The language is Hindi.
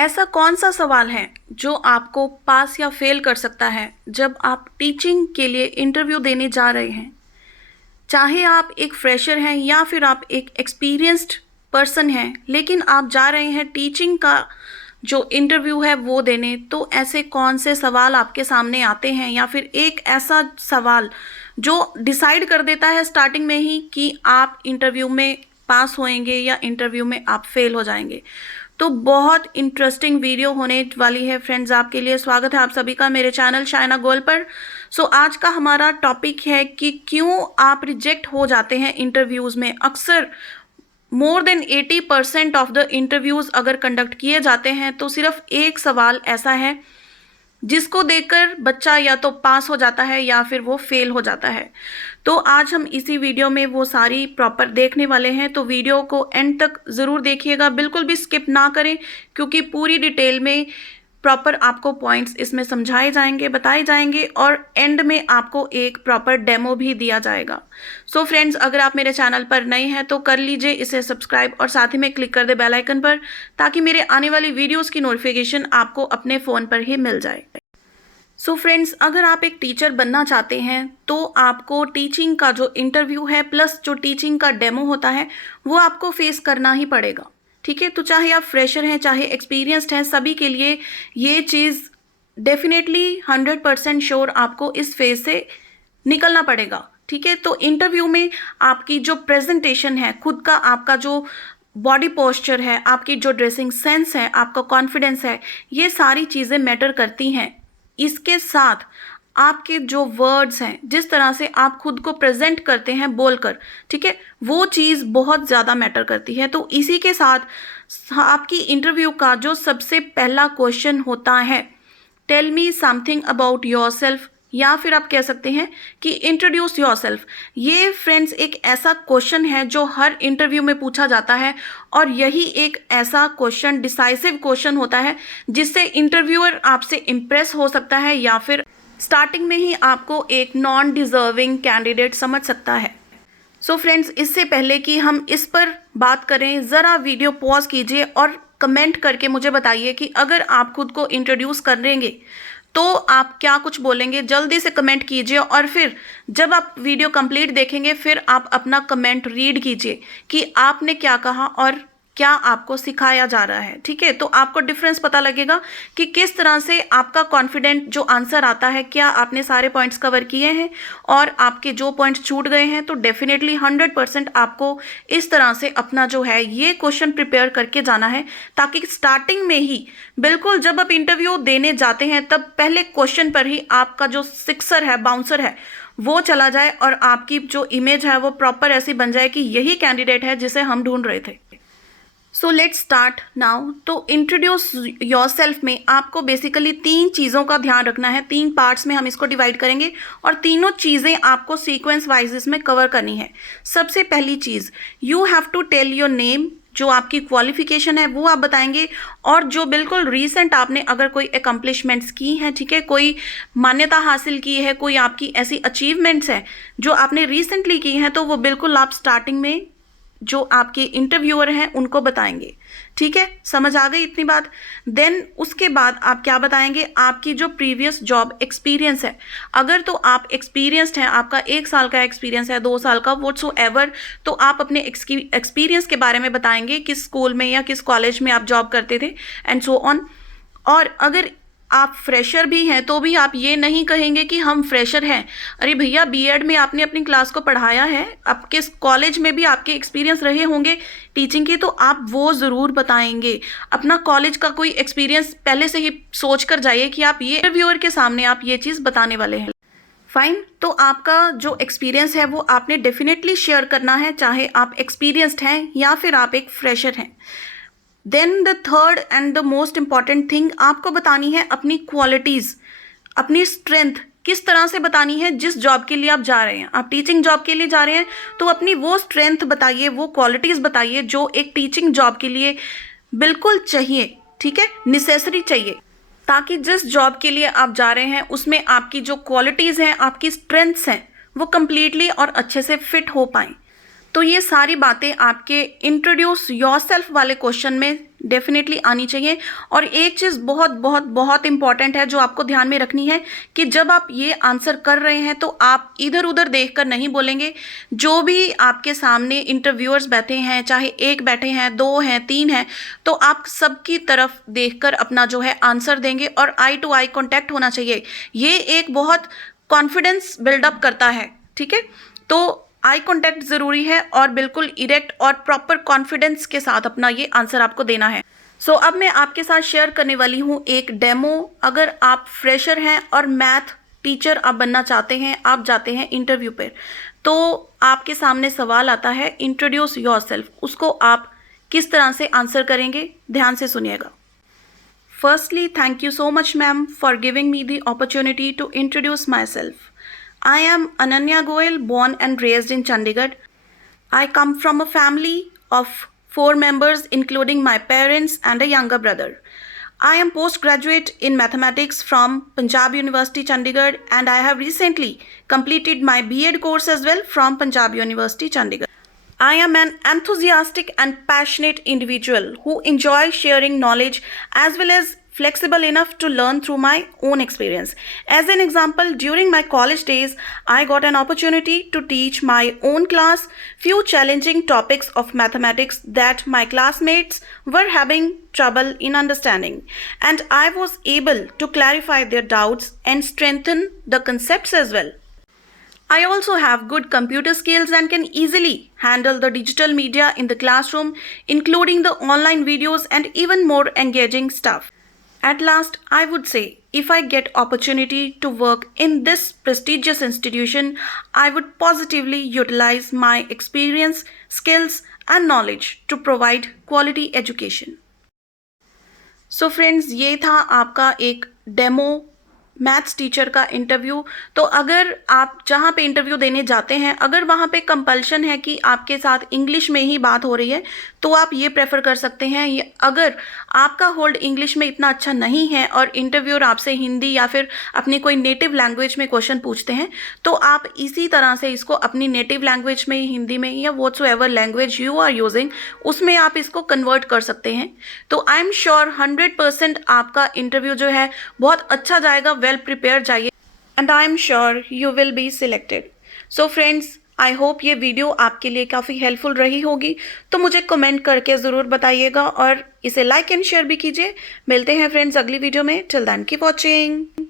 ऐसा कौन सा सवाल है जो आपको पास या फेल कर सकता है जब आप टीचिंग के लिए इंटरव्यू देने जा रहे हैं? चाहे आप एक फ्रेशर हैं या फिर आप एक एक्सपीरियंस्ड पर्सन हैं, लेकिन आप जा रहे हैं टीचिंग का जो इंटरव्यू है वो देने, तो ऐसे कौन से सवाल आपके सामने आते हैं या फिर एक ऐसा सवाल जो डिसाइड कर देता है स्टार्टिंग में ही कि आप इंटरव्यू में पास होएंगे या इंटरव्यू में आप फेल हो जाएंगे। तो बहुत इंटरेस्टिंग वीडियो होने वाली है फ्रेंड्स आपके लिए। स्वागत है आप सभी का मेरे चैनल शाइना गोल पर। आज का हमारा टॉपिक है कि क्यों आप रिजेक्ट हो जाते हैं इंटरव्यूज़ में। अक्सर more than 80% of the interviews अगर कंडक्ट किए जाते हैं तो सिर्फ एक सवाल ऐसा है जिसको देखकर बच्चा या तो पास हो जाता है या फिर वो फेल हो जाता है। तो आज हम इसी वीडियो में वो सारी प्रॉपर देखने वाले हैं, तो वीडियो को एंड तक ज़रूर देखिएगा, बिल्कुल भी स्किप ना करें, क्योंकि पूरी डिटेल में प्रॉपर आपको पॉइंट्स इसमें समझाए जाएंगे, बताए जाएंगे और एंड में आपको एक प्रॉपर डेमो भी दिया जाएगा। सो फ्रेंड्स, अगर आप मेरे चैनल पर नए हैं तो कर लीजिए इसे सब्सक्राइब और साथ ही में क्लिक कर दे बेल आइकन पर, ताकि मेरे आने वाली वीडियोस की नोटिफिकेशन आपको अपने फ़ोन पर ही मिल जाए। सो फ्रेंड्स, अगर आप एक टीचर बनना चाहते हैं तो आपको टीचिंग का जो इंटरव्यू है प्लस जो टीचिंग का डेमो होता है वो आपको फेस करना ही पड़ेगा। ठीक है, तो चाहे आप फ्रेशर हैं चाहे एक्सपीरियंस्ड हैं, सभी के लिए ये चीज़ डेफिनेटली 100% श्योर आपको इस फेज से निकलना पड़ेगा। ठीक है, तो इंटरव्यू में आपकी जो प्रेजेंटेशन है, खुद का आपका जो बॉडी पोस्चर है, आपकी जो ड्रेसिंग सेंस है, आपका कॉन्फिडेंस है, ये सारी चीज़ें मैटर करती हैं। इसके साथ आपके जो वर्ड्स हैं, जिस तरह से आप खुद को प्रेजेंट करते हैं बोलकर, ठीक है, वो चीज़ बहुत ज़्यादा मैटर करती है। तो इसी के साथ आपकी इंटरव्यू का जो सबसे पहला क्वेश्चन होता है, tell me something about yourself, या फिर आप कह सकते हैं कि इंट्रोड्यूस योरसेल्फ। ये फ्रेंड्स एक ऐसा क्वेश्चन है जो हर इंटरव्यू में पूछा जाता है और यही एक ऐसा क्वेश्चन डिसाइसिव क्वेश्चन होता है जिससे इंटरव्यूअर आपसे इम्प्रेस हो सकता है या फिर स्टार्टिंग में ही आपको एक नॉन डिजर्विंग कैंडिडेट समझ सकता है। सो फ्रेंड्स, इससे पहले कि हम इस पर बात करें, ज़रा वीडियो पॉज कीजिए और कमेंट करके मुझे बताइए कि अगर आप खुद को इंट्रोड्यूस करेंगे तो आप क्या कुछ बोलेंगे। जल्दी से कमेंट कीजिए और फिर जब आप वीडियो कंप्लीट देखेंगे फिर आप अपना कमेंट रीड कीजिए कि आपने क्या कहा और क्या आपको सिखाया जा रहा है। ठीक है, तो आपको डिफरेंस पता लगेगा कि किस तरह से आपका कॉन्फिडेंट जो आंसर आता है, क्या आपने सारे पॉइंट्स कवर किए हैं और आपके जो पॉइंट्स छूट गए हैं। तो डेफिनेटली 100% आपको इस तरह से अपना जो है ये क्वेश्चन प्रिपेयर करके जाना है, ताकि स्टार्टिंग में ही बिल्कुल जब आप इंटरव्यू देने जाते हैं तब पहले क्वेश्चन पर ही आपका जो सिक्सर है, बाउंसर है, वो चला जाए और आपकी जो इमेज है वो प्रॉपर ऐसी बन जाए कि यही कैंडिडेट है जिसे हम ढूंढ रहे थे। So let's start now. तो इंट्रोड्यूस योरसेल्फ में आपको बेसिकली 3 चीज़ों का ध्यान रखना है। 3 पार्ट्स में हम इसको डिवाइड करेंगे और तीनों चीज़ें आपको सीक्वेंस वाइज इसमें कवर करनी है। सबसे पहली चीज़, you have to tell your name, जो आपकी क्वालिफिकेशन है वो आप बताएंगे और जो बिल्कुल रीसेंट आपने अगर कोई एकम्प्लिशमेंट्स की हैं, ठीक है, कोई मान्यता हासिल की है, कोई आपकी ऐसी अचीवमेंट्स हैं जो आपने रिसेंटली की हैं, तो वो बिल्कुल आप स्टार्टिंग में जो आपके इंटरव्यूअर हैं उनको बताएंगे। ठीक है, समझ आ गई इतनी बात। देन उसके बाद आप क्या बताएंगे, आपकी जो प्रीवियस जॉब एक्सपीरियंस है, अगर तो आप एक्सपीरियंस्ड हैं, आपका 1 साल का एक्सपीरियंस है, 2 साल का, व्हाटसोएवर, तो आप अपने एक्सपीरियंस के बारे में बताएंगे, किस स्कूल में या किस कॉलेज में आप जॉब करते थे एंड सो ऑन। और अगर आप फ्रेशर भी हैं तो भी आप ये नहीं कहेंगे कि हम फ्रेशर हैं। अरे भैया, बीएड में आपने अपनी क्लास को पढ़ाया है, आपके कॉलेज में भी आपके एक्सपीरियंस रहे होंगे टीचिंग के, तो आप वो ज़रूर बताएंगे। अपना कॉलेज का कोई एक्सपीरियंस पहले से ही सोच कर जाइए कि आप ये इंटरव्यूअर के सामने आप ये चीज़ बताने वाले हैं। फाइन, तो आपका जो एक्सपीरियंस है वो आपने डेफिनेटली शेयर करना है, चाहे आप एक्सपीरियंस्ड हैं या फिर आप एक फ्रेशर हैं। Then the third and the most important thing, आपको बतानी है अपनी क्वालिटीज़, अपनी स्ट्रेंथ किस तरह से बतानी है। जिस जॉब के लिए आप जा रहे हैं, आप टीचिंग जॉब के लिए जा रहे हैं, तो अपनी वो स्ट्रेंथ बताइए, वो क्वालिटीज़ बताइए जो एक टीचिंग जॉब के लिए बिल्कुल चाहिए। ठीक है, नेसेसरी चाहिए, ताकि जिस जॉब के लिए आप जा रहे हैं उसमें आपकी जो क्वालिटीज़ हैं, आपकी स्ट्रेंथ्स हैं, वो कम्प्लीटली और अच्छे से फिट हो पाएँ। तो ये सारी बातें आपके इंट्रोड्यूस योरसेल्फ वाले क्वेश्चन में डेफिनेटली आनी चाहिए। और एक चीज़ बहुत बहुत बहुत इंपॉर्टेंट है जो आपको ध्यान में रखनी है कि जब आप ये आंसर कर रहे हैं तो आप इधर उधर देखकर नहीं बोलेंगे। जो भी आपके सामने इंटरव्यूअर्स बैठे हैं, चाहे एक बैठे हैं, दो हैं, तीन हैं, तो आप सबकी तरफ देखकर अपना जो है आंसर देंगे और आई टू आई कॉन्टैक्ट होना चाहिए। ये एक बहुत कॉन्फिडेंस बिल्डअप करता है, ठीक है। तो आई कॉन्टैक्ट ज़रूरी है और बिल्कुल इरेक्ट और प्रॉपर कॉन्फिडेंस के साथ अपना ये आंसर आपको देना है। सो अब मैं आपके साथ शेयर करने वाली हूँ एक डेमो। अगर आप फ्रेशर हैं और मैथ टीचर आप बनना चाहते हैं, आप जाते हैं इंटरव्यू पर, तो आपके सामने सवाल आता है इंट्रोड्यूस योरसेल्फ, उसको आप किस तरह से आंसर करेंगे, ध्यान से सुनिएगा। Firstly, thank you so much, ma'am, for giving me the opportunity to introduce myself. I am Ananya Goel, born and raised in Chandigarh. I come from a family of 4 members, including my parents and a younger brother. I am postgraduate in mathematics from Punjab University, Chandigarh, and I have recently completed my B.Ed course as well from Punjab University, Chandigarh. I am an enthusiastic and passionate individual who enjoys sharing knowledge as well as flexible enough to learn through my own experience. As an example, during my college days, I got an opportunity to teach my own class few challenging topics of mathematics that my classmates were having trouble in understanding, and I was able to clarify their doubts and strengthen the concepts as well. I also have good computer skills and can easily handle the digital media in the classroom, including the online videos and even more engaging stuff. At last, I would say, if I get opportunity to work in this prestigious institution, I would positively utilize my experience, skills and knowledge to provide quality education. So friends, ये था आपका एक डेमो मैथ्स टीचर का इंटरव्यू। तो अगर आप जहाँ पे इंटरव्यू देने जाते हैं, अगर वहाँ पे कंपल्शन है कि आपके साथ इंग्लिश में ही बात हो रही है, तो आप ये प्रेफर कर सकते हैं। अगर आपका होल्ड इंग्लिश में इतना अच्छा नहीं है और इंटरव्यूअर आपसे हिंदी या फिर अपनी कोई नेटिव लैंग्वेज में क्वेश्चन पूछते हैं, तो आप इसी तरह से इसको अपनी नेटिव लैंग्वेज में, हिंदी में या whatsoever language you are using, उसमें आप इसको कन्वर्ट कर सकते हैं। तो आई एम श्योर 100% आपका इंटरव्यू जो है बहुत अच्छा जाएगा, वेल प्रिपेयर जाइए, and I am sure you will be selected. So friends, I hope ये वीडियो आपके लिए काफ़ी हेल्पफुल रही होगी। तो मुझे कमेंट करके ज़रूर बताइएगा और इसे लाइक एंड शेयर भी कीजिए। मिलते हैं फ्रेंड्स अगली वीडियो में। Till then keep watching.